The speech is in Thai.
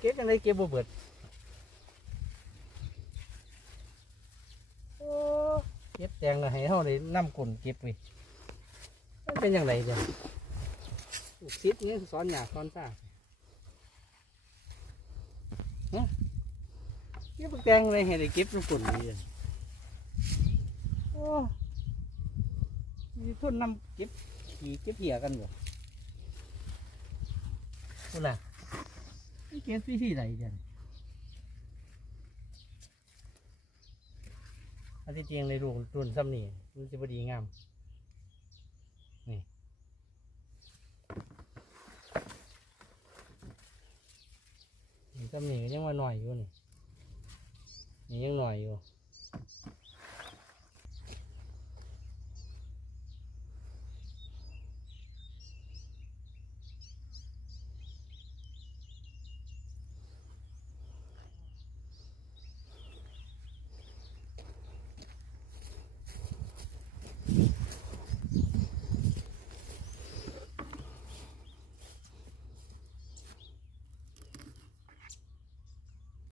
เก็บยังไงเก็บบ่เบิดโอ้เก็บแตงแล้วให้เฮาได้นำกลนเก็บไว้มันเป็นยังไงจ้ะลูกศิษย์นี่สอนหยาสอนซ่าฮะเก็บแตงเลยให้ได้เก็บน้ำกลนดีโอ้มีทุนนำเก็บขี่เก็บเหี้ยกันบ่คุณน่ะเก็บวิธีไหนจ้ะอันที่จริงในรูรุ่นซ้ำนี่มันจะพอดีงามนี่ซ้ำนี่ก็ยังว่าหน่อยอยู่นี่ยังหน่อยอยู่